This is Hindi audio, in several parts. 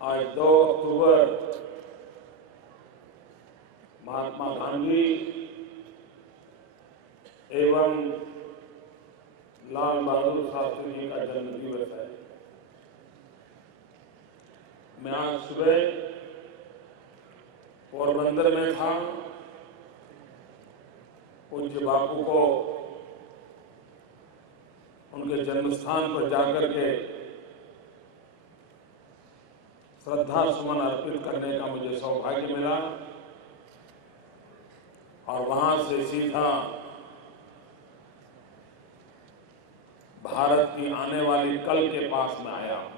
आज 2 अक्टूबर महात्मा गांधी एवं लाल बहादुर शास्त्री जी का जन्म दिवस है। मैं आज सुबह पोरबंदर में था। पूज्य बापू को उनके जन्म स्थान पर जाकर के श्रद्धा सुमन अर्पित करने का मुझे सौभाग्य मिला और वहां से सीधा भारत की आने वाली कल के पास में आया हूं।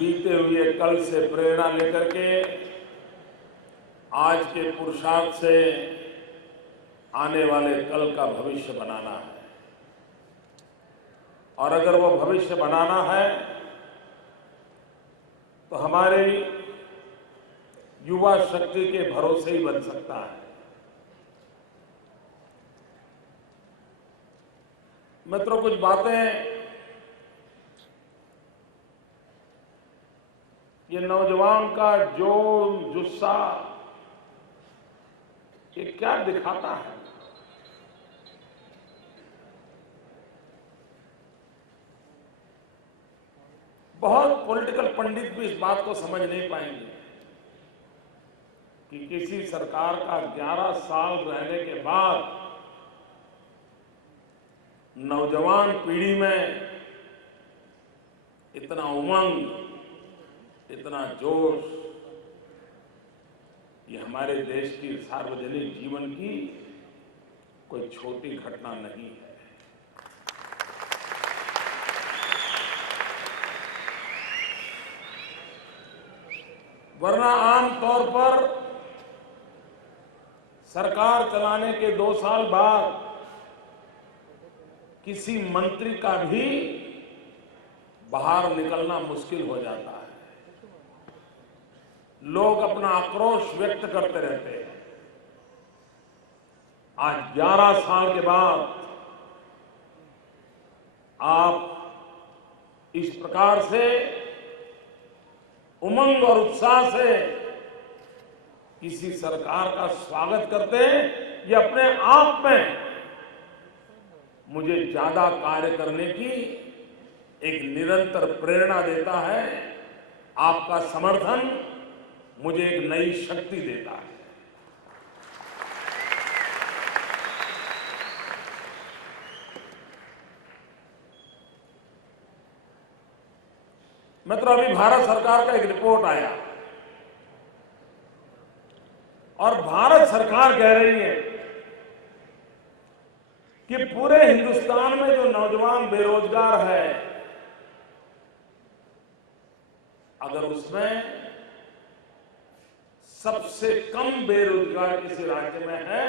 बीते हुए कल से प्रेरणा लेकर के आज के पुरुषार्थ से आने वाले कल का भविष्य बनाना है। और अगर वो भविष्य बनाना है तो हमारी युवा शक्ति के भरोसे ही बन सकता है। मित्रों, कुछ बातें ये नौजवान का जोश जुस्सा ये क्या दिखाता है? बहुत पॉलिटिकल पंडित भी इस बात को समझ नहीं पाएंगे कि किसी सरकार का 11 साल रहने के बाद नौजवान पीढ़ी में इतना उमंग, इतना जोश, ये हमारे देश की सार्वजनिक जीवन की कोई छोटी घटना नहीं है। वरना आम तौर पर सरकार चलाने के 2 साल बाद किसी मंत्री का भी बाहर निकलना मुश्किल हो जाता है। लोग अपना आक्रोश व्यक्त करते रहते हैं। आज 11 साल के बाद आप इस प्रकार से उमंग और उत्साह से किसी सरकार का स्वागत करते हैं, ये अपने आप में मुझे ज्यादा कार्य करने की एक निरंतर प्रेरणा देता है। आपका समर्थन मुझे एक नई शक्ति देता है। मित्रों, अभी भारत सरकार का एक रिपोर्ट आया और भारत सरकार कह रही है कि पूरे हिंदुस्तान में जो नौजवान बेरोजगार है, अगर उसमें सबसे कम बेरोजगार किसी राज्य में है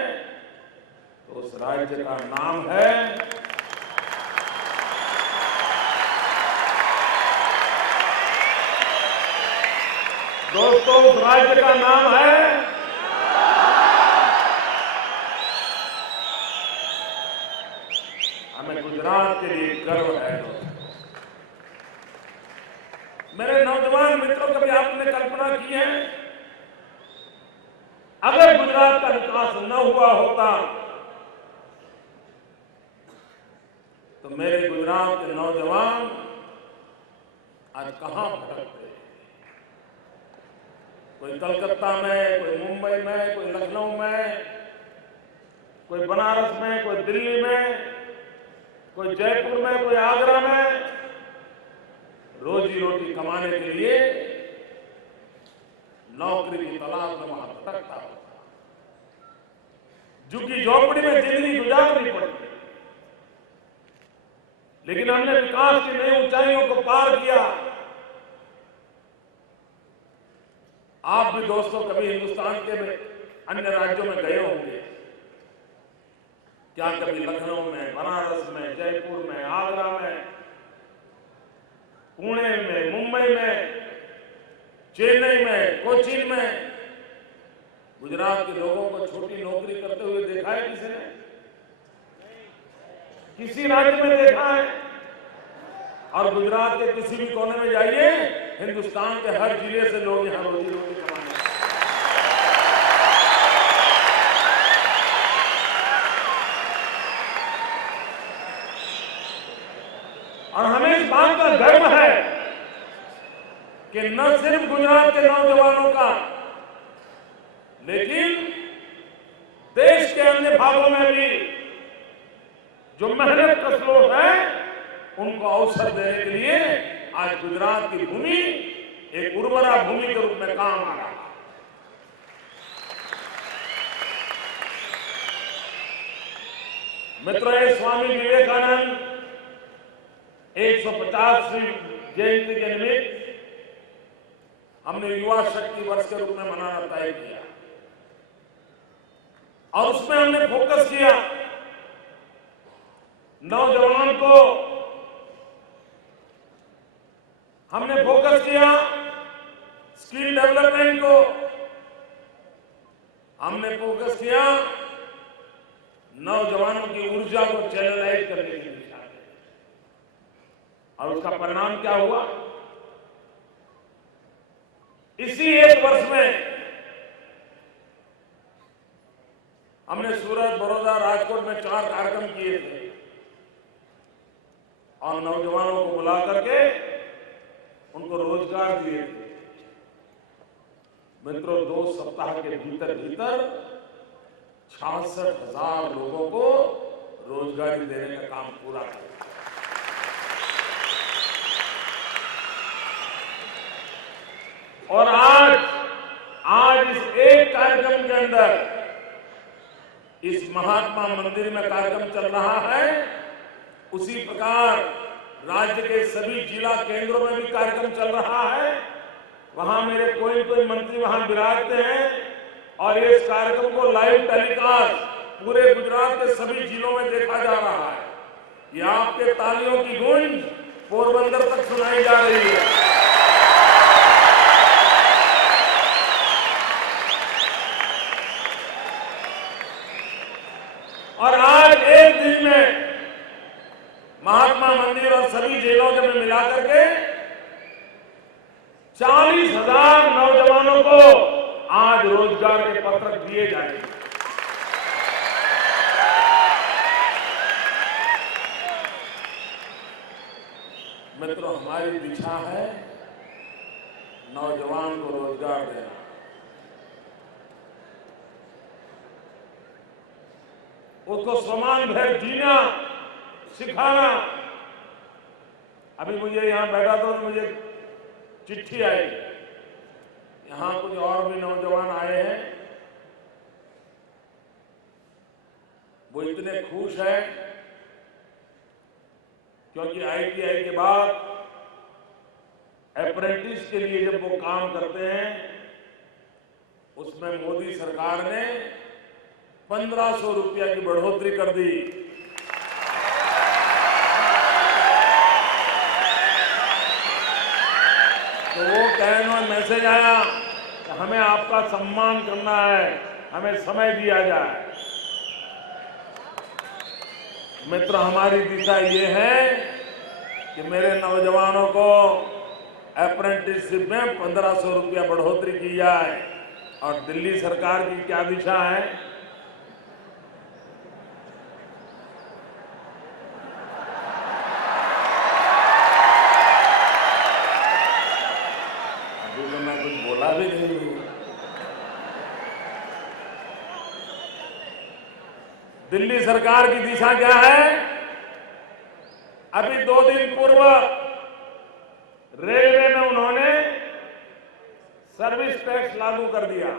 तो उस राज्य का नाम है दोस्तों, उस राज्य का नाम है हमें गुजरात के लिए गर्व है। मेरे नौजवान मित्रों, कभी आपने कल्पना की है अगर गुजरात का विकास न हुआ होता तो मेरे गुजरात के नौजवान आज कहां भटकते? कोई कलकत्ता में, कोई मुंबई में, कोई लखनऊ में, कोई बनारस में, कोई दिल्ली में, कोई जयपुर में, कोई आगरा में रोजी रोटी कमाने के लिए नौकरी की तलाश में वहां भटकता होता। झुग्गी झोपड़ी में जिंदगी गुजारनी पड़ती। लेकिन हमने विकास की नई ऊंचाइयों को पार किया। आप भी दोस्तों कभी हिंदुस्तान के अन्य राज्यों में गए होंगे क्या? कभी लखनऊ में, बनारस में, जयपुर में, आगरा में, पुणे में, मुंबई में, चेन्नई में, कोचीन में गुजरात के लोगों को छोटी नौकरी करते हुए देखा है किसी ने? किसी राज्य में देखा है? और गुजरात के किसी भी कोने में जाइए, हिंदुस्तान के हर जिले से लोग यहां रोजी रोटी कमाने आते हैं। और हमें इस बात का गर्व है कि न सिर्फ गुजरात के नौजवानों का, लेकिन देश के अन्य भागों में भी जो मेहनत कश लोग हैं, उनको अवसर देने के लिए आज गुजरात की भूमि एक उर्वरा भूमि के रूप में काम आ रहा है। मित्रों, ये स्वामी विवेकानंद 150वीं जयंती के निमित्त हमने युवा शक्ति वर्ष के रूप में मनाना तय किया और उसमें हमने फोकस किया नौजवान को, हमने फोकस किया स्किल डेवलपमेंट को, हमने फोकस किया नौजवानों की ऊर्जा को चैनलाइज करने की दिशा में। और उसका परिणाम क्या हुआ? इसी एक वर्ष में हमने सूरत, बड़ौदा, राजकोट में 4 कार्यक्रम किए थे और नौजवानों को बुला करके उनको रोजगार दिए थे। मित्रों, 2 सप्ताह के भीतर 66,000 लोगों को रोजगारी देने का काम पूरा किया। और आज इस एक कार्यक्रम के अंदर, इस महात्मा मंदिर में कार्यक्रम चल रहा है, उसी प्रकार राज्य के सभी जिला केंद्रों में भी कार्यक्रम चल रहा है। वहां मेरे कोई मंत्री वहां विराजते हैं और इस कार्यक्रम को लाइव टेलीकास्ट पूरे गुजरात के सभी जिलों में देखा जा रहा है। ये आपके तालियों की गूंज पोरबंदर तक सुनाई जा रही है। और आज एक दिन में महात्मा मंदिर और सभी जेलों के में मिलाकर के 40,000 नौजवानों को आज रोजगार के पत्र दिए जाएंगे। मित्रों, हमारी दिशा है नौजवान को रोजगार देना। उसको समान भर जीना सिखाना। अभी मुझे यहां बैठा तो मुझे चिट्ठी आई, यहां कुछ और भी नौजवान आए हैं, वो इतने खुश हैं क्योंकि ITI के बाद अप्रेंटिस के लिए जब वो काम करते हैं, उसमें मोदी सरकार ने 1500 रुपया की बढ़ोतरी कर दी। तो वो कहने में मैसेज आया कि हमें आपका सम्मान करना है, हमें समय दिया जाए। मित्र, हमारी दिशा ये है कि मेरे नौजवानों को अप्रेंटिसशिप में 1500 रुपया बढ़ोतरी की जाए। और दिल्ली सरकार की क्या दिशा है? भी नहीं हुई। दिल्ली सरकार की दिशा क्या है? अभी 2 दिन पूर्व रेलवे में उन्होंने सर्विस टैक्स लागू कर दिया।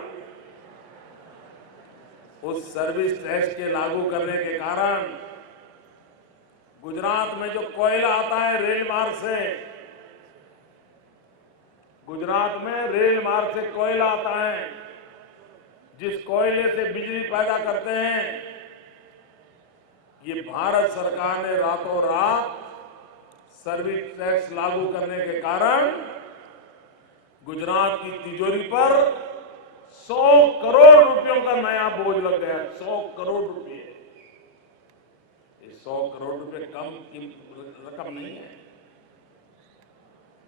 उस सर्विस टैक्स के लागू करने के कारण गुजरात में जो कोयला आता है रेल मार्ग से, गुजरात में रेल मार्ग से कोयला आता है, जिस कोयले से बिजली पैदा करते हैं, ये भारत सरकार ने रातों रात सर्विस टैक्स लागू करने के कारण गुजरात की तिजोरी पर 100 करोड़ रुपयों का नया बोझ लग गया। 100 करोड़ रुपए। 100 करोड़ रुपए कम की रकम नहीं है,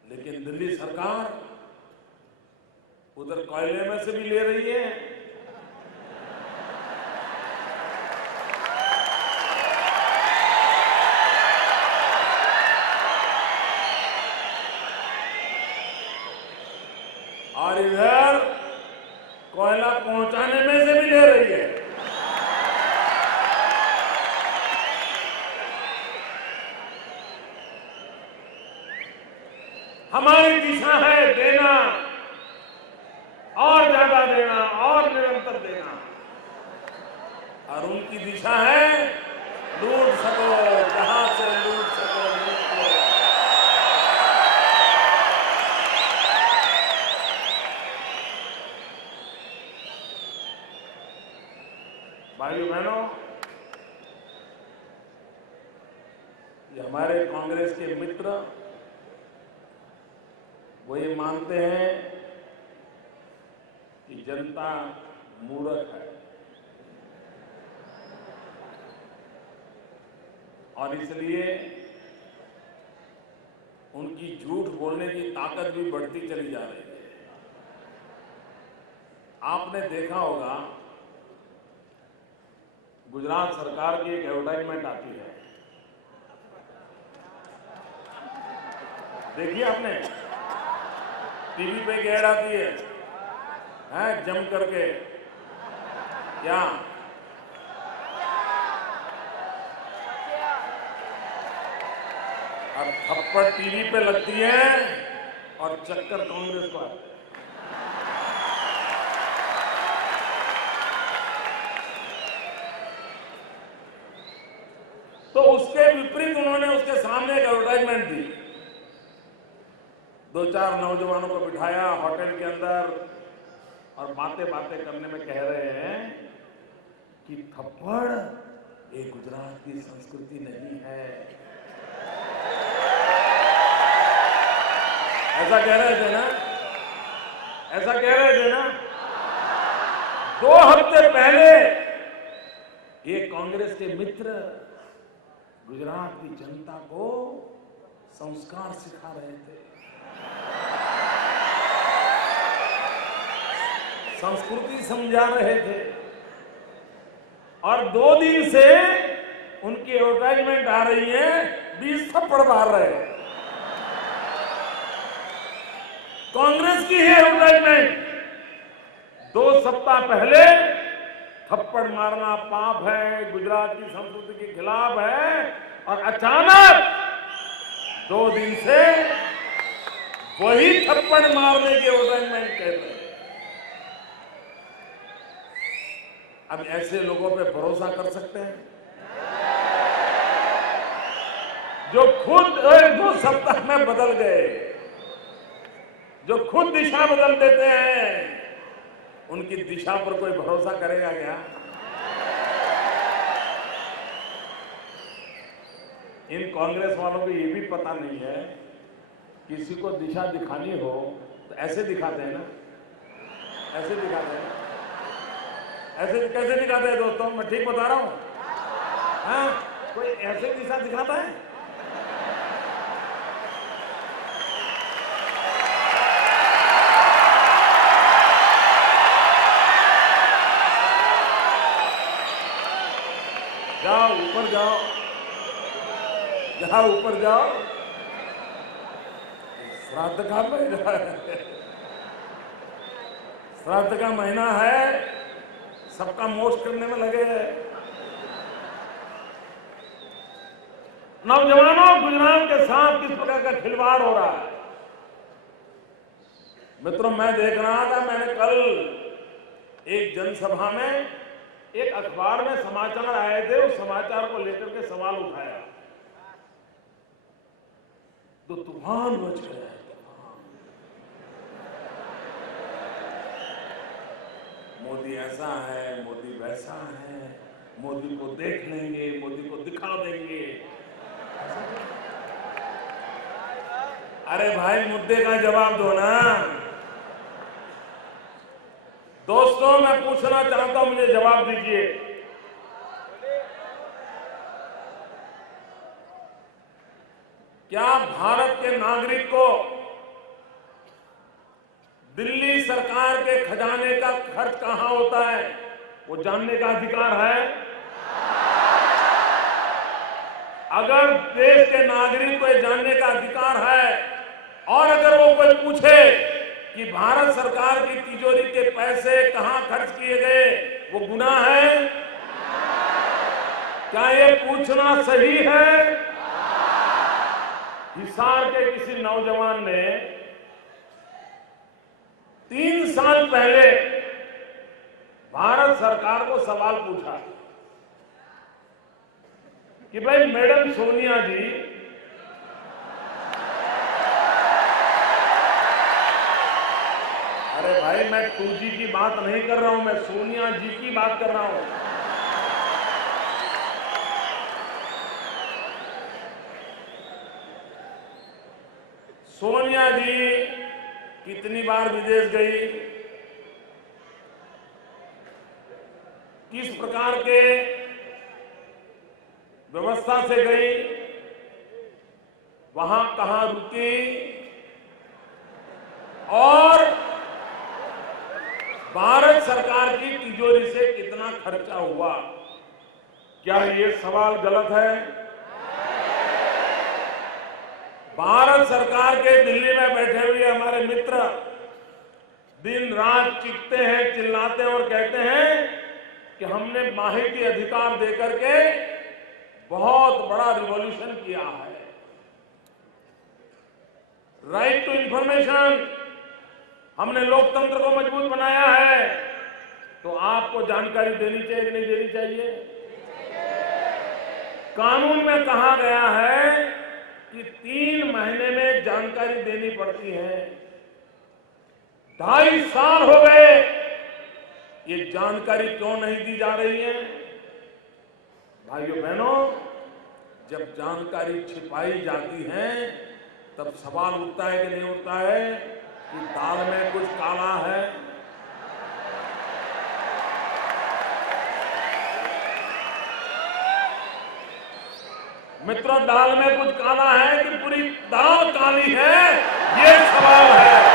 लेकिन दिल्ली सरकार उधर कोयले में से भी ले रही है, और इधर कोयला पहुंचाने में से भी ले रही है। हमारी दिशा है देना, और ज्यादा देना, और निरंतर देना, और उनकी दिशा है लूट सको, जहां से लूट सको लूट लो। भाइयों बहनों, ये हमारे कांग्रेस के मित्र वो ये मानते हैं कि जनता मूर्ख है, और इसलिए उनकी झूठ बोलने की ताकत भी बढ़ती चली जा रही है। आपने देखा होगा, गुजरात सरकार की एक एडवर्टाइजमेंट आती है, देखिए आपने, टीवी पे एक ऐड आती है जम करके, क्या अब थप्पड़ टीवी पे लगती है और चक्कर कांग्रेस को आते हैं। तो उसके विपरीत उन्होंने उसके सामने एक एडवर्टाइजमेंट दी, 2-4 नौजवानों को बिठाया होटल के अंदर और बातें करने में कह रहे हैं कि थप्पड़ ये गुजरात की संस्कृति नहीं है। ऐसा कह रहे थे ना, ऐसा कह रहे थे ना। 2 हफ्ते पहले ये कांग्रेस के मित्र गुजरात की जनता को संस्कार सिखा रहे थे, संस्कृति समझा रहे थे, और 2 दिन से उनकी एडवर्टाइजमेंट आ रही है, 20 थप्पड़ मार रहे हैं। कांग्रेस की है एडवर्टाइजमेंट। 2 सप्ताह पहले थप्पड़ मारना पाप है, गुजरात की संस्कृति के खिलाफ है, और अचानक 2 दिन से वही थप्पड़ मारने के एडवर्टाइजमेंट कहते हैं। अब ऐसे लोगों पे भरोसा कर सकते हैं जो खुद 2 सप्ताह में बदल गए, जो खुद दिशा बदल देते हैं, उनकी दिशा पर कोई भरोसा करेगा क्या? इन कांग्रेस वालों को ये भी पता नहीं है, किसी को दिशा दिखानी हो तो ऐसे दिखाते हैं ना, ऐसे दिखाते हैं। ऐसे कैसे दिखाते हैं दोस्तों? मैं ठीक बता रहा हूं? हाँ, कोई ऐसे दिशा दिखाता है? जाओ ऊपर जाओ, जाओ ऊपर जाओ। श्राद्ध का महीना है, श्राद्ध का महीना है, सबका मोश करने में लगे हैं। नौजवानों, गुजरात के साथ किस प्रकार का खिलवाड़ हो रहा है। मित्रों, मैं देख रहा था, मैंने कल एक जनसभा में एक अखबार में समाचार आए थे, उस समाचार को लेकर के सवाल उठाया तो तूफान मच गया। मोदी ऐसा है, मोदी वैसा है, मोदी को देख लेंगे, मोदी को दिखा देंगे। अरे भाई, मुद्दे का जवाब दो ना। दोस्तों, मैं पूछना चाहता हूं, मुझे जवाब दीजिए। क्या भारत के नागरिक को दिल्ली सरकार के खजाने का खर्च कहां होता है वो जानने का अधिकार है? अगर देश के नागरिक को जानने का अधिकार है और अगर वो कोई पूछे कि भारत सरकार की तिजोरी के पैसे कहां खर्च किए गए, वो गुनाह है? क्या ये पूछना सही है? हिसार के किसी नौजवान ने 3 साल पहले भारत सरकार को सवाल पूछा कि भाई मैडम सोनिया जी अरे भाई मैं 2G की बात नहीं कर रहा हूं, मैं सोनिया जी की बात कर रहा हूं। सोनिया जी कितनी बार विदेश गई, किस प्रकार के व्यवस्था से गई, वहां कहां रुकी और भारत सरकार की तिजोरी से कितना खर्चा हुआ? क्या ये सवाल गलत है? भारत सरकार के दिल्ली में बैठे हुए हमारे मित्र दिन रात चीखते हैं, चिल्लाते हैं और कहते हैं कि हमने माहिती अधिकार देकर के बहुत बड़ा रिवॉल्यूशन किया है। राइट टू इंफॉर्मेशन, हमने लोकतंत्र को मजबूत बनाया है। तो आपको जानकारी देनी चाहिए कि नहीं देनी चाहिए? कानून में कहा गया है कि 3 महीने में जानकारी देनी पड़ती है। 2.5 साल हो गए, ये जानकारी क्यों नहीं दी जा रही है? भाइयों बहनों, जब जानकारी छिपाई जाती है तब सवाल उठता है कि नहीं उठता है कि दाल में कुछ काला है। मित्रों, दाल में कुछ काला है कि पूरी दाल काली है, ये सवाल है।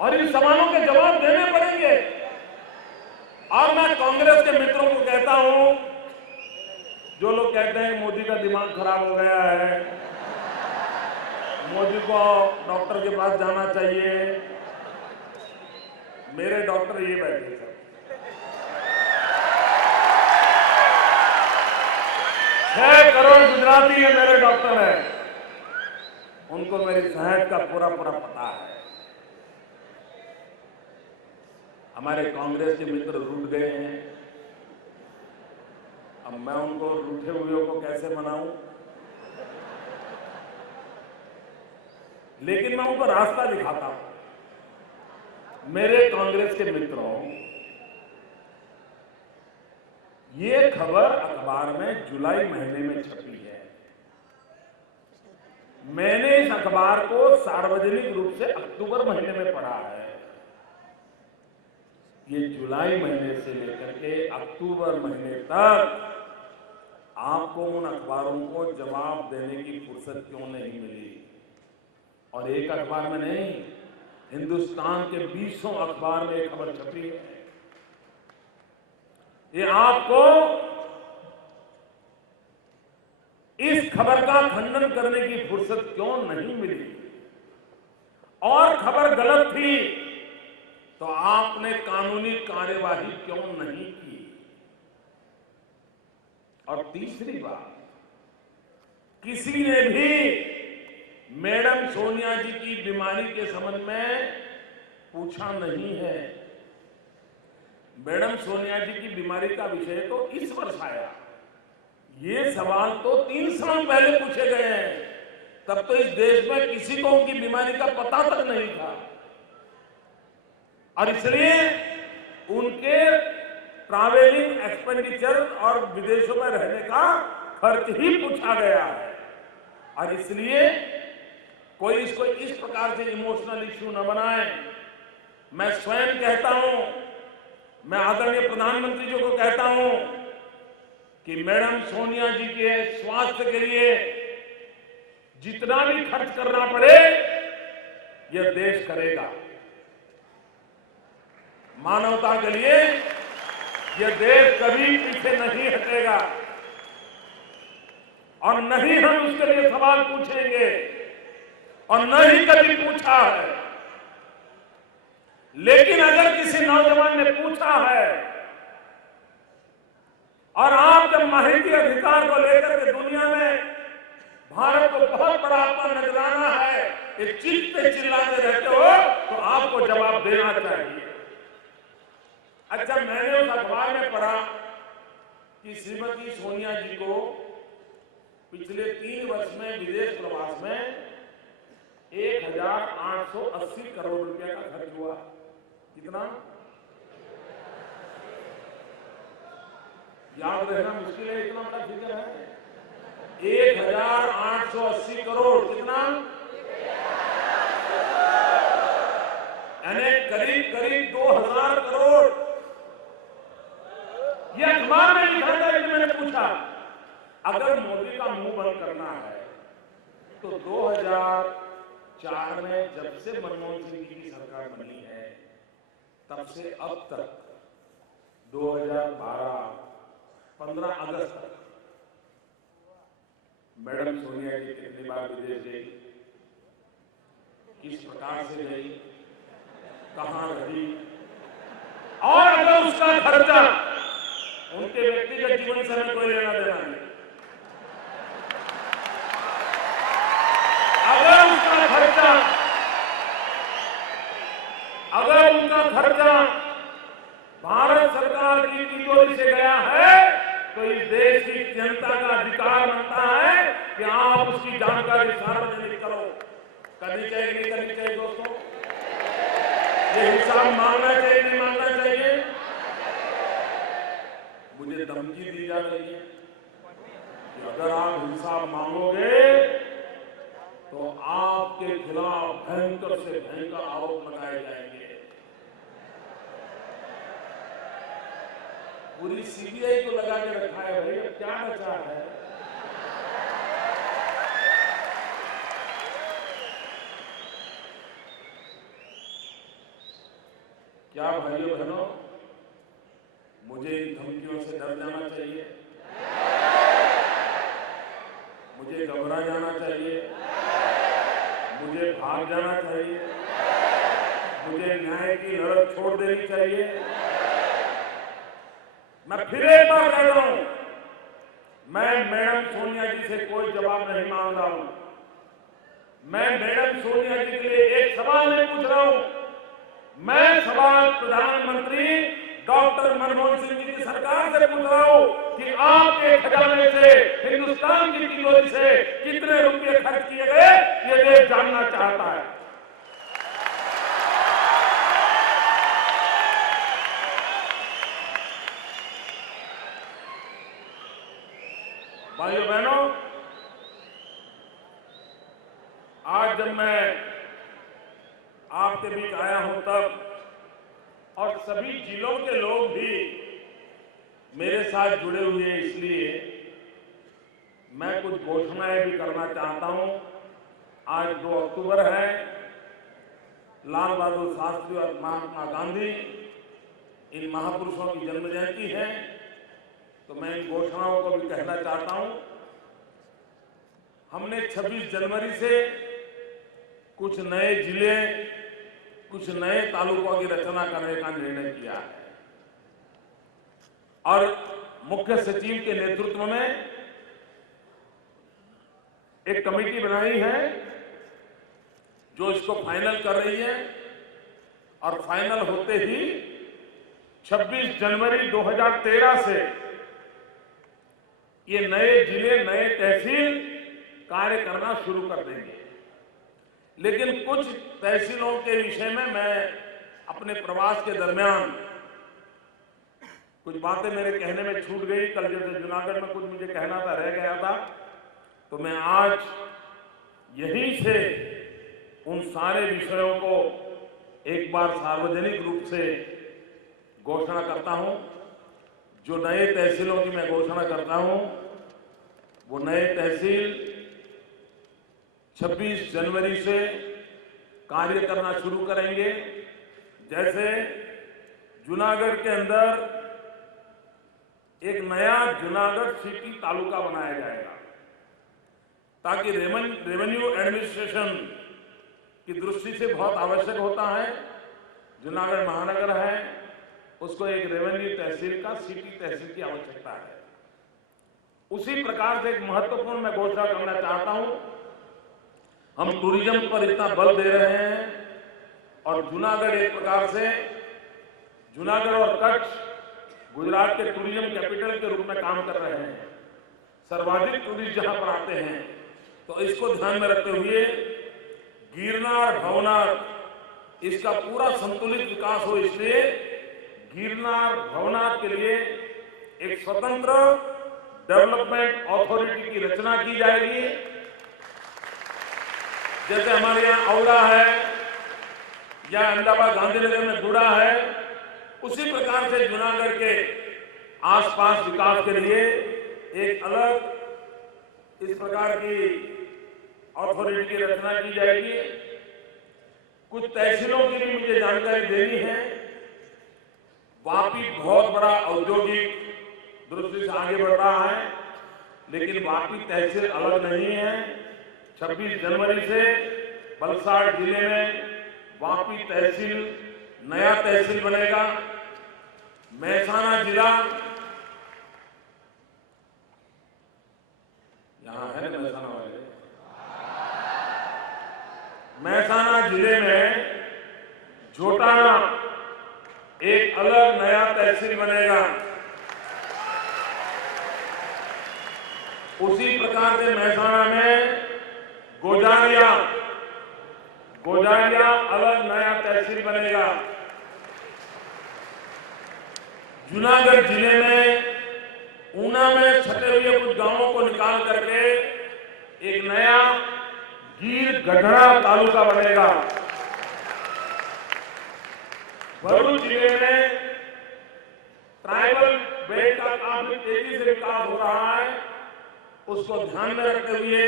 और इन सवालों के जवाब देने पड़ेंगे। और मैं कांग्रेस के मित्रों को कहता हूं, जो लोग कहते हैं मोदी का दिमाग खराब हो गया है, मोदी को डॉक्टर के पास जाना चाहिए, मेरे डॉक्टर ये बैठे सब 6 करोड़ गुजराती है, मेरे डॉक्टर हैं, उनको मेरी सेहत का पूरा पता है। हमारे कांग्रेस के मित्र रूठ गए हैं, अब मैं उनको रूठे हुए को कैसे मनाऊं? लेकिन मैं उनको रास्ता दिखाता हूं। मेरे कांग्रेस के मित्रों, ये खबर अखबार में जुलाई महीने में छपी है। मैंने इस अखबार को सार्वजनिक रूप से अक्टूबर महीने में पढ़ा है। ये जुलाई महीने से लेकर के अक्टूबर महीने तक आपको उन अखबारों को जवाब देने की फुर्सत क्यों नहीं मिली? और एक अखबार में नहीं, हिंदुस्तान के 20 अखबार में एक खबर छपी है। ये आपको इस खबर का खंडन करने की फुर्सत क्यों नहीं मिली? और खबर गलत थी तो आपने कानूनी कार्यवाही क्यों नहीं की? और तीसरी बात, किसी ने भी मैडम सोनिया जी की बीमारी के संबंध में पूछा नहीं है। मैडम सोनिया जी की बीमारी का विषय तो इस वर्ष आया, ये सवाल तो 3 साल पहले पूछे गए हैं। तब तो इस देश में किसी को उनकी बीमारी का पता तक नहीं था, और इसलिए उनके ट्रैवलिंग एक्सपेंडिचर और विदेशों में रहने का खर्च ही पूछा गया है। और इसलिए कोई इसको इस प्रकार से इमोशनल इश्यू न बनाए। मैं स्वयं कहता हूं मैं आदरणीय प्रधानमंत्री जी को कहता हूं कि मैडम सोनिया जी के स्वास्थ्य के लिए जितना भी खर्च करना पड़े यह देश करेगा। मानवता के लिए यह देश कभी पीछे नहीं हटेगा और न ही हम उसके लिए सवाल पूछेंगे और न ही कभी पूछा है। लेकिन अगर किसी नौजवान ने पूछा है और आप जब माहिती अधिकार को लेकर के दुनिया में भारत को बहुत बड़ा अपना नजराना है, ये चीखते चिल्लाते रहते हो, तो आपको जवाब देना चाहिए। अच्छा, मैंने उस अखबार में पढ़ा कि श्रीमती सोनिया जी को पिछले 3 वर्ष में विदेश प्रवास में 1880 करोड़ रुपए का खर्च हुआ। कितना? याद रहना मुश्किल है, इतना बड़ा फिगर है। 1880 करोड़। कितना? यानी करीब करीब 2000 करोड़। यह अखबार में लिखा था कि मैंने पूछा अगर मोदी का मुंह बंद करना है तो 2004 में जब से मनमोहन सिंह जी की सरकार बनी है तब से अब तक 2012 15 अगस्त तक मैडम सोनिया जी कितनी बार विदेश गई, किस प्रकार से गई, कहां रही, और अगर उसका खर्चा उनके व्यक्तिगत जीवन से हमें कोई लेना देना नहीं, अगर उनका खर्चा भारत सरकार की तिजोरी से गया है तो इस देश की जनता का अधिकार बनता है कि आप उसकी जानकारी सार्वजनिक करो। करनी चाहिए नहीं करनी चाहिए दोस्तों? ये हिसाब मांगना चाहिए नहीं मांगना चाहिए? मुझे धमकी दी जा रही है कि अगर आप हिसाब मांगोगे तो आपके खिलाफ भयंकर से भयंकर आरोप लगाए जाएंगे। पूरी सीबीआई को लगा के रखा है भाई, अब क्या बचा है? क्या भाइयों बहनों, मुझे इन धमकियों से डर जाना चाहिए? मुझे घबरा जाना चाहिए? मुझे भाग जाना चाहिए? मुझे न्याय की लड़त छोड़ देनी चाहिए? मैं फिर एक बार कह रहा हूं, मैं मैडम सोनिया जी से कोई जवाब नहीं मांग रहा हूं। मैं मैडम सोनिया जी के लिए एक सवाल नहीं पूछ रहा हूं। मैं सवाल प्रधानमंत्री डॉक्टर मनमोहन सिंह जी की सरकार से पूछ रहा हूं कि आपके खजाने से, हिंदुस्तान की तिजोरी से कितने रुपए खर्च किए गए, ये देश जानना चाहता है। भाइयों बहनों, आज जब मैं आपके बीच आया हूं तब, और सभी जिलों के लोग भी मेरे साथ जुड़े हुए हैं, इसलिए मैं कुछ घोषणाएं भी करना चाहता हूं। आज 2 अक्टूबर है, लाल बहादुर शास्त्री और महात्मा गांधी, इन महापुरुषों की जन्म जयंती है, तो मैं इन घोषणाओं को भी कहना चाहता हूं। हमने 26 जनवरी से कुछ नए जिले, कुछ नए तालुकों की रचना करने का निर्णय किया है और मुख्य सचिव के नेतृत्व में एक कमेटी बनाई है जो इसको फाइनल कर रही है और फाइनल होते ही 26 जनवरी 2013 से ये नए जिले, नए तहसील कार्य करना शुरू कर देंगे। लेकिन कुछ तहसीलों के विषय में मैं अपने प्रवास के दरमियान कुछ बातें मेरे कहने में छूट गई। कल जैसे जूनागढ़ में कुछ मुझे कहना था, रह गया था, तो मैं आज यहीं से उन सारे विषयों को एक बार सार्वजनिक रूप से घोषणा करता हूं, जो नए तहसीलों की मैं घोषणा करता हूं, वो नए तहसील 26 जनवरी से कार्य करना शुरू करेंगे। जैसे जूनागढ़ के अंदर एक नया जूनागढ़ सिटी तालुका बनाया जाएगा, ताकि रेवेन्यू एडमिनिस्ट्रेशन की दृष्टि से बहुत आवश्यक होता है। जूनागढ़ महानगर है, उसको एक रेवेन्यू तहसील का सिटी तहसील की आवश्यकता है। उसी प्रकार से एक महत्वपूर्ण मैं घोषणा करना चाहता हूं, हम टूरिज्म पर इतना बल दे रहे हैं और जूनागढ़ एक प्रकार से जूनागढ़ और कच्छ गुजरात के टूरिज्म कैपिटल के रूप में काम कर रहे हैं। सर्वाधिक टूरिस्ट जहां पर आते हैं, तो इसको ध्यान में रखते हुए गिरनार भवनाथ इसका पूरा संतुलित विकास हो, इसलिए गिरनार भवनाथ के लिए एक स्वतंत्र डेवलपमेंट अथॉरिटी की रचना की जाएगी। जैसे हमारे यहाँ औला है या अहमदाबाद गांधीनगर में गुड़ा है, उसी प्रकार से जूनागढ़ के आसपास विकास के लिए एक अलग इस प्रकार की अथॉरिटी की रचना की जाएगी। कुछ तहसीलों की भी मुझे जानकारी देनी है। वापी बहुत बड़ा औद्योगिक दृष्टि से आगे बढ़ रहा है, लेकिन वापी तहसील अलग नहीं है। 26 जनवरी से वलसाड जिले में वापी तहसील नया तहसील बनेगा। महसाना जिला यहां है ना, महसाना वाले, महसाना जिले में झोटाना एक अलग नया तहसील बनेगा। उसी प्रकार से महसाना में गोजारिया अलग नया तहसील बनेगा। जूनागढ़ जिले में ऊना में छटे हुए कुछ गांवों को निकाल करके एक नया गिर गढ़ड़ा तालुका बनेगा। भरूच जिले में ट्राइबल बेल्ट का काफी तेजी से विकास हो रहा है, उसको ध्यान में रखते हुए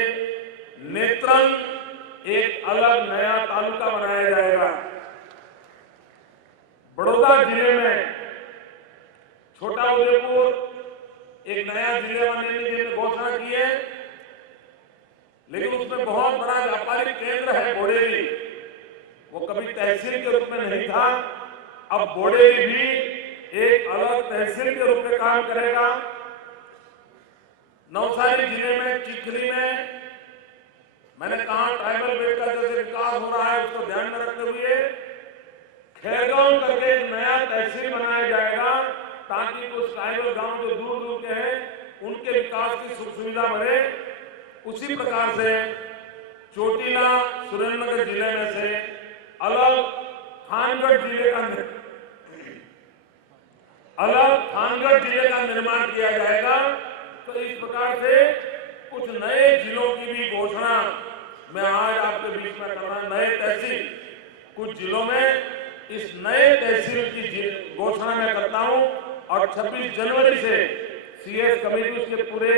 नेत्रंग एक अलग नया तालुका बनाया जाएगा। बड़ौदा जिले में छोटा उदयपुर एक नया जिले बनने की घोषणा की है, लेकिन उसमें बहुत बड़ा व्यापारिक केंद्र है बोडेली। वो कभी तहसील के रूप में नहीं था, अब बोडेली भी एक अलग तहसील के रूप में काम करेगा। नवसारी जिले में चिखली में मैंने कहा ट्राइबल बेल्ट का जैसे विकास हो रहा है, उसको ध्यान में रखते हुए खैरगांव करके एक नया तहसील बनाया जाएगा, ताकि कुछ ट्राइबल गांव जो दूर दूर के हैं उनके विकास की सुख सुविधा बढ़े। उसी प्रकार से चोटिला सुरेंद्रनगर जिले में से अलग थानगढ़ जिले का निर्माण किया जाएगा। तो इस प्रकार से कुछ नए जिलों की भी घोषणा मैं आज आपके बीच में कर रहा हूं। नए तहसील कुछ जिलों में इस नए तहसील की घोषणा मैं करता हूं और 26 जनवरी से सीएस कमेटी उसके पूरे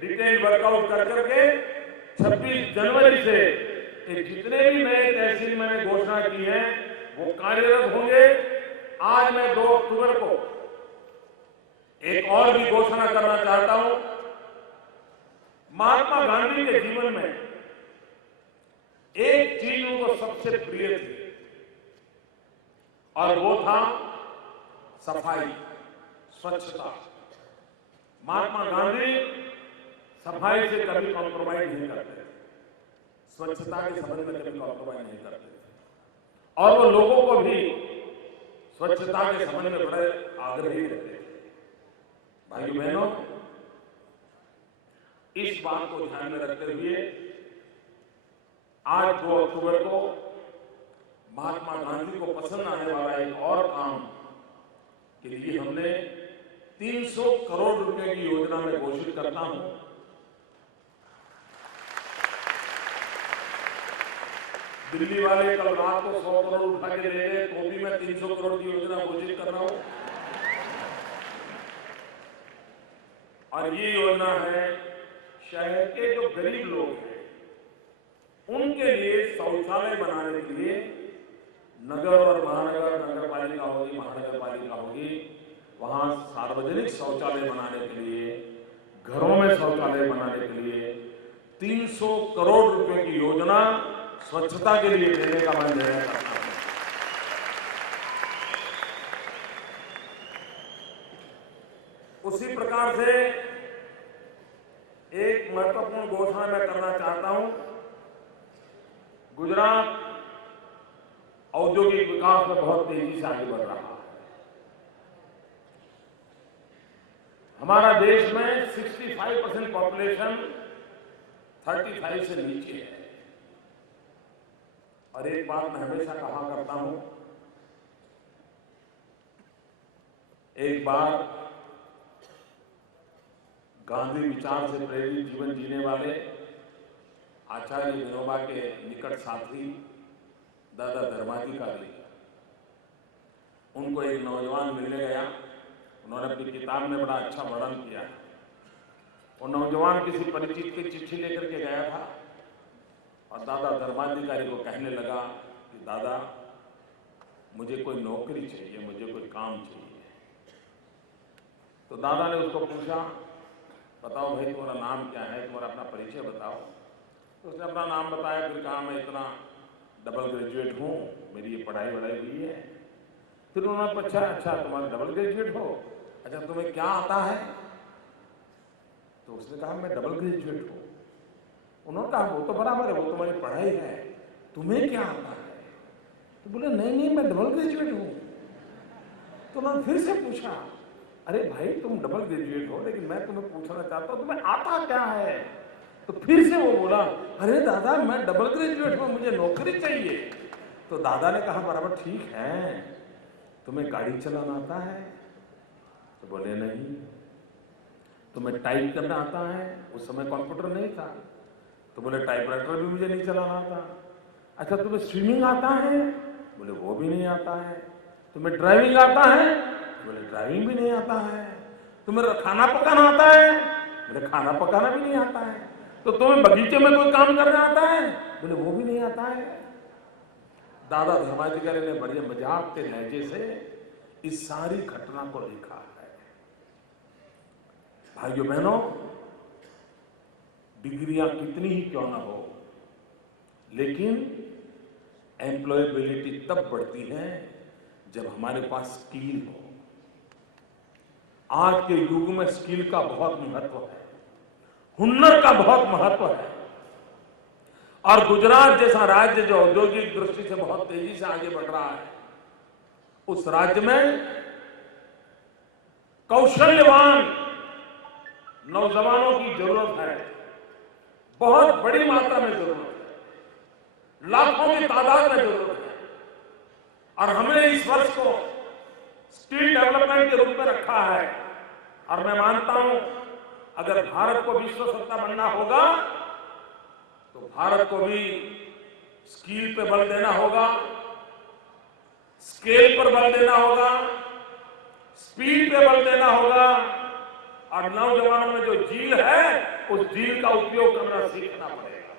डिटेल वर्कआउट कर करके 26 जनवरी से जितने भी नए तहसील मैंने घोषणा की है वो कार्यरत होंगे। आज मैं 2 अक्टूबर को एक और भी घोषणा करना चाहता हूं। महात्मा गांधी के जीवन में एक चीज उनको सबसे प्रिय थी और वो था सफाई, स्वच्छता। महात्मा गांधी सफाई से कभी कॉम्प्रोमाइज नहीं करते, स्वच्छता के संबंध में कभी कॉम्प्रोमाइज नहीं करते और वो लोगों को भी स्वच्छता के संबंध में बड़े आग्रही रहते थे। भाइयों बहनों, इस बात को ध्यान में रखते हुए आज 2 अक्टूबर को महात्मा गांधी को पसंद आने वाला एक और काम के लिए हमने 300 करोड़ रुपए की योजना में घोषित करता हूं। दिल्ली वाले कल रात को 100 करोड़ उठा के दे रहे, तो भी मैं 300 करोड़ की योजना घोषित कर रहा हूं। और ये योजना है शहर के जो गरीब लोग हैं उनके लिए शौचालय बनाने के लिए नगर और महानगर, नगर पालिका होगी, महानगर पालिका होगी, वहां सार्वजनिक शौचालय बनाने के लिए, घरों में शौचालय बनाने के लिए 300 करोड़ रुपए की योजना स्वच्छता के लिए देने का मैं निर्णय करता हूं। उसी प्रकार से एक महत्वपूर्ण घोषणा मैं करना चाहता हूं। गुजरात औद्योगिक विकास में बहुत तेजी से आगे बढ़ रहा है। हमारा देश में 65% पॉपुलेशन 35 से नीचे है। और एक बात मैं हमेशा कहा करता हूं, एक बार गांधी विचार से प्रेरित जीवन जीने वाले आचार्य विनोबा के निकट साथी दादा धर्माधिकारी, उनको एक नौजवान मिलने गया। उन्होंने अपनी किताब में बड़ा अच्छा वर्णन किया। वो नौजवान किसी परिचित की चिट्ठी लेकर के गया था और दादा धर्माधिकारी को कहने लगा कि दादा मुझे कोई नौकरी चाहिए, मुझे कोई काम चाहिए। तो दादा ने उसको पूछा, बताओ भाई तुम्हारा नाम क्या है, तुम्हारा अपना परिचय बताओ। तो उसने अपना नाम बताया, फिर कहा मैं इतना डबल ग्रेजुएट हूँ, मेरी ये पढ़ाई वढ़ाई हुई है। फिर उन्होंने पूछा, अच्छा तुम्हारा डबल ग्रेजुएट हो, अच्छा तुम्हें क्या आता है? तो उसने कहा मैं डबल ग्रेजुएट हूँ। उन्होंने कहा वो तो बराबर है, वो तुम्हारी पढ़ाई है, तुम्हें क्या आता है? तो बोले नहीं मैं डबल ग्रेजुएट हूँ। तो उन्होंने फिर से पूछा, अरे भाई तुम डबल ग्रेजुएट हो, लेकिन मैं तुम्हें पूछना चाहता हूँ तुम्हें आता क्या है? तो फिर से वो बोला, अरे दादा मैं डबल ग्रेजुएट हूँ, मुझे नौकरी चाहिए। तो दादा ने कहा बराबर ठीक है, तुम्हें गाड़ी चलाना आता है? तो बोले नहीं। तुम्हें टाइप करना आता है? उस समय कंप्यूटर नहीं था। तो बोले टाइपराइटर भी मुझे नहीं चलाना आता। अच्छा तुम्हें स्विमिंग आता है? बोले वो भी नहीं आता है। तुम्हें ड्राइविंग आता है? बोले ड्राइविंग भी नहीं आता है। तुम्हें खाना पकाना आता है? बोले खाना पकाना भी नहीं आता है। तो तुम्हें बगीचे में कोई काम करना आता है? बोले वो भी नहीं आता है। दादा धर्माधिकारी ने बड़े मजाक के लहजे से इस सारी घटना को लिखा है। भाइयों बहनों, डिग्रियां कितनी ही क्यों ना हो, लेकिन एम्प्लॉयबिलिटी तब बढ़ती है जब हमारे पास स्किल हो। आज के युग में स्किल का बहुत महत्व है, हुनर का बहुत महत्व है। और गुजरात जैसा राज्य जो औद्योगिक दृष्टि से बहुत तेजी से आगे बढ़ रहा है, उस राज्य में कौशल्यवान नौजवानों की जरूरत है, बहुत बड़ी मात्रा में जरूरत है, लाखों की तादाद में जरूरत है। और हमने इस वर्ष को स्किल डेवलपमेंट के रूप में रखा है। और मैं मानता हूं अगर भारत को विश्व सत्ता बनना होगा तो भारत को भी स्किल पे बल देना होगा, स्केल पर बल देना होगा, स्पीड पे बल देना होगा। और नौजवानों में जो जील है उस जील का उपयोग करना सीखना पड़ेगा।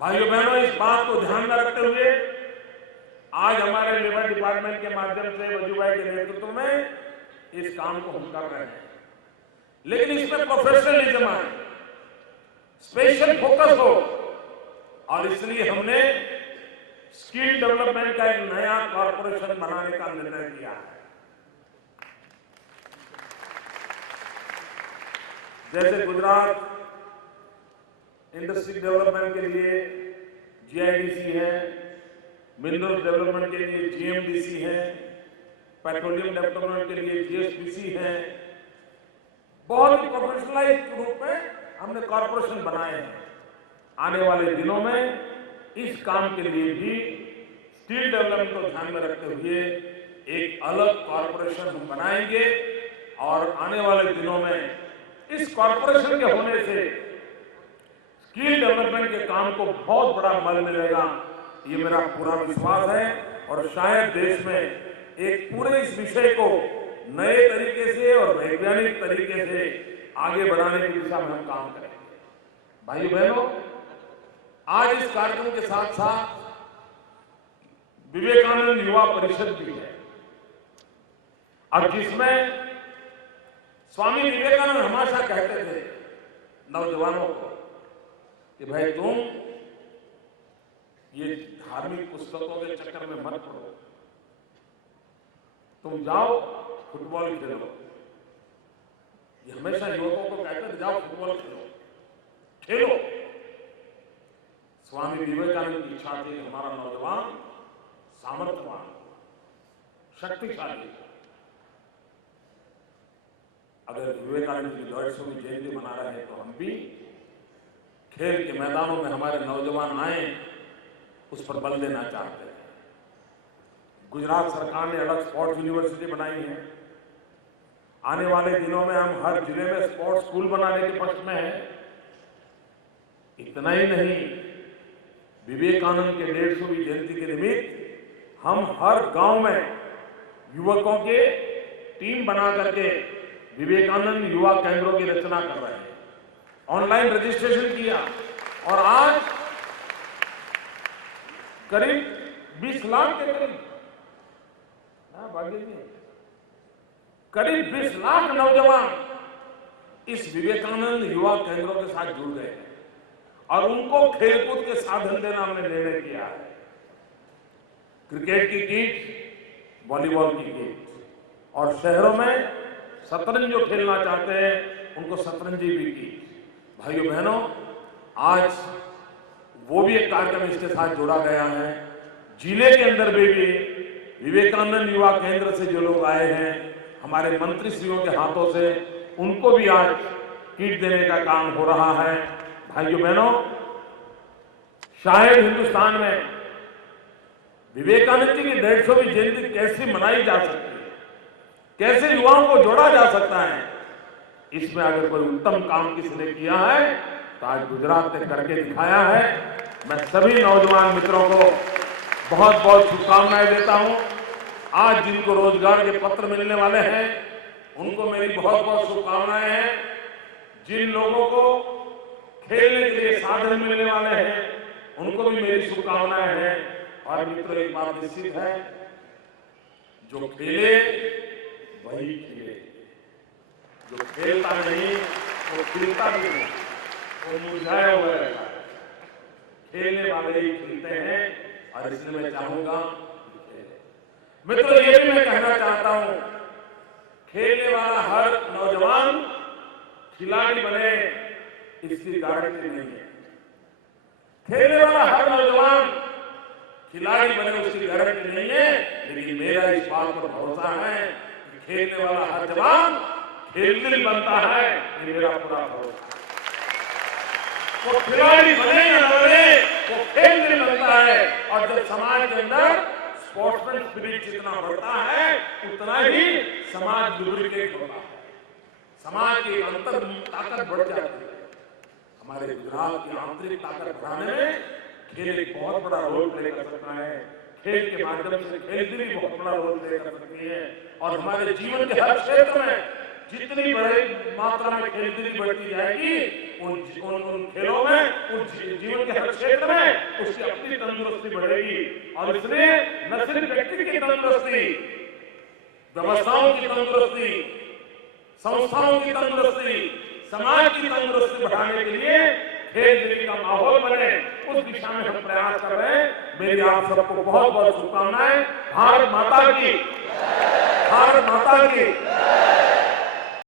भाइयों बहनों, इस बात को ध्यान में रखते हुए आज हमारे लेबर डिपार्टमेंट के माध्यम से वजूभाई के नेतृत्व में इस काम को हम कर रहे हैं। लेकिन इसमें प्रोफेशनलिज्म आए, स्पेशल फोकस हो, और इसलिए हमने स्किल डेवलपमेंट का एक नया कॉर्पोरेशन बनाने का निर्णय लिया है। जैसे गुजरात इंडस्ट्री डेवलपमेंट के लिए जीआईडीसी है, मिनरल डेवलपमेंट के लिए जीएमडीसी है, पेट्रोलियम डेवलपमेंट के लिए जीएसपीसी है। बहुत ही प्रोफेशनलाइज्ड रूप में हमने कॉर्पोरेशन बनाए हैं। आने वाले दिनों में इस काम के लिए भी स्किल डेवलपमेंट को ध्यान में रखते हुए एक अलग कॉर्पोरेशन हम बनाएंगे। और आने वाले दिनों में इस कॉर्पोरेशन के होने से स्किल डेवलपमेंट के काम को बहुत बड़ा बल मिलेगा, ये मेरा पूरा विश्वास है। और शायद देश में एक पूरे इस विषय को नए तरीके से और वैज्ञानिक तरीके से आगे बढ़ाने की दिशा में हम काम करेंगे। भाइयों बहनों, आज इस कार्यक्रम के साथ साथ विवेकानंद युवा परिषद भी है, अब जिसमें स्वामी विवेकानंद हमेशा कहते थे नौजवानों को कि भाई तुम ये धार्मिक पुस्तकों के चक्कर में मत पड़ो, तुम जाओ फुटबॉल खेलो। ये हमेशा युवकों को कहते थे जाओ फुटबॉल खेलो, खेलो। स्वामी विवेकानंद की इच्छा थी हमारा नौजवान सामर्थ्यवान, शक्तिशाली। अगर विवेकानंद की 150वीं जयंती मना रहे हैं तो हम भी खेल के मैदानों में हमारे नौजवान आए, उस पर बल देना चाहते हैं। गुजरात सरकार ने अलग स्पोर्ट्स यूनिवर्सिटी बनाई है। आने वाले दिनों में हम हर जिले में स्पोर्ट्स स्कूल बनाने के पक्ष में हैं। इतना ही नहीं, विवेकानंद के 150वीं जयंती के निमित्त हम हर गांव में युवकों के टीम बना करके विवेकानंद युवा केंद्रों की रचना कर रहे हैं। ऑनलाइन रजिस्ट्रेशन किया और आज करीब 20 लाख के करीब 20 लाख नौजवान इस विवेकानंद युवा केंद्रों के साथ जुड़ गए हैं और उनको खेलकूद के साधन देना हमने निर्णय किया है। क्रिकेट की किट, वॉलीबॉल की किट और शहरों में शतरंज जो खेलना चाहते हैं उनको शतरंजी भी की। भाइयों बहनों, आज वो भी एक कार्यक्रम इसके साथ जोड़ा गया है। जिले के अंदर भी विवेकानंद युवा केंद्र से जो लोग आए हैं हमारे मंत्रीश्रियों के हाथों से, उनको भी आज किट देने का काम हो रहा है। भाइयों बहनों, शायद हिंदुस्तान में विवेकानंद जी की 150वीं जयंती कैसे मनाई जा सकती है, कैसे युवाओं को जोड़ा जा सकता है, इसमें अगर कोई उत्तम काम किसी ने किया है तो आज गुजरात ने करके दिखाया है। मैं सभी नौजवान मित्रों को बहुत बहुत शुभकामनाएं देता हूं। आज जिनको रोजगार के पत्र मिलने वाले हैं उनको मेरी बहुत बहुत शुभकामनाएं हैं। जिन लोगों को खेलने के लिए साधन मिलने वाले हैं उनको भी मेरी शुभकामनाएं हैं। और मित्रों, एक बात निश्चित है, जो खेले वही खेले, जो खेलता नहीं वो खिलता भी नहीं, वो मुरझाया हुआ रहता है। खेलने वाले ही खेलते हैं और इसलिए मैं चाहूंगा मित्रों, ये भी मैं कहना चाहता हूं, खेलने वाला हर नौजवान खिलाड़ी बने इसकी गारंटी नहीं है। खेलने वाला हर नौजवान खिलाड़ी बने उसकी गारंटी नहीं है, लेकिन मेरा इस बात पर भरोसा है कि खेलने वाला हर जवान खेलदिल बनता है। ये मेरा पूरा भरोसा है। वो खिलाड़ी बने या न बने, वो खेलदिल बनता है। और जब समाज के अंदर स्पोर्ट्समैन स्पिरिट जितना बढ़ता है उतना ही समाज लुब्रिकेट होता है, समाज की अंतर ताकत बढ़ जाती है। हमारे गुजरात की आंतरिक ताकत बढ़ाने में खेल एक बहुत बड़ा रोल प्ले कर सकता है। खेल के माध्यम से खेलदिली बहुत बड़ा रोल प्ले कर सकती है और हमारे जीवन के हर क्षेत्र में जितनी बड़ी मात्रा में खेलदिली बढ़ती जाएगी उन खेलों में, उन जीवन के हर क्षेत्र में उसकी अपनी तंदुरुस्ती बढ़ेगी। और इसलिए न सिर्फ व्यक्ति की तंदुरुस्ती, व्यवस्थाओं की तंदुरुस्ती, संस्थाओं की तंदुरुस्ती, समाज की तंदुरुस्ती बढ़ाने के लिए खेल का माहौल बने, उस दिशा में हम प्रयास कर रहे हैं। मेरी आप सबको बहुत बहुत शुभकामनाएं। भारत माता की, भारत माता की।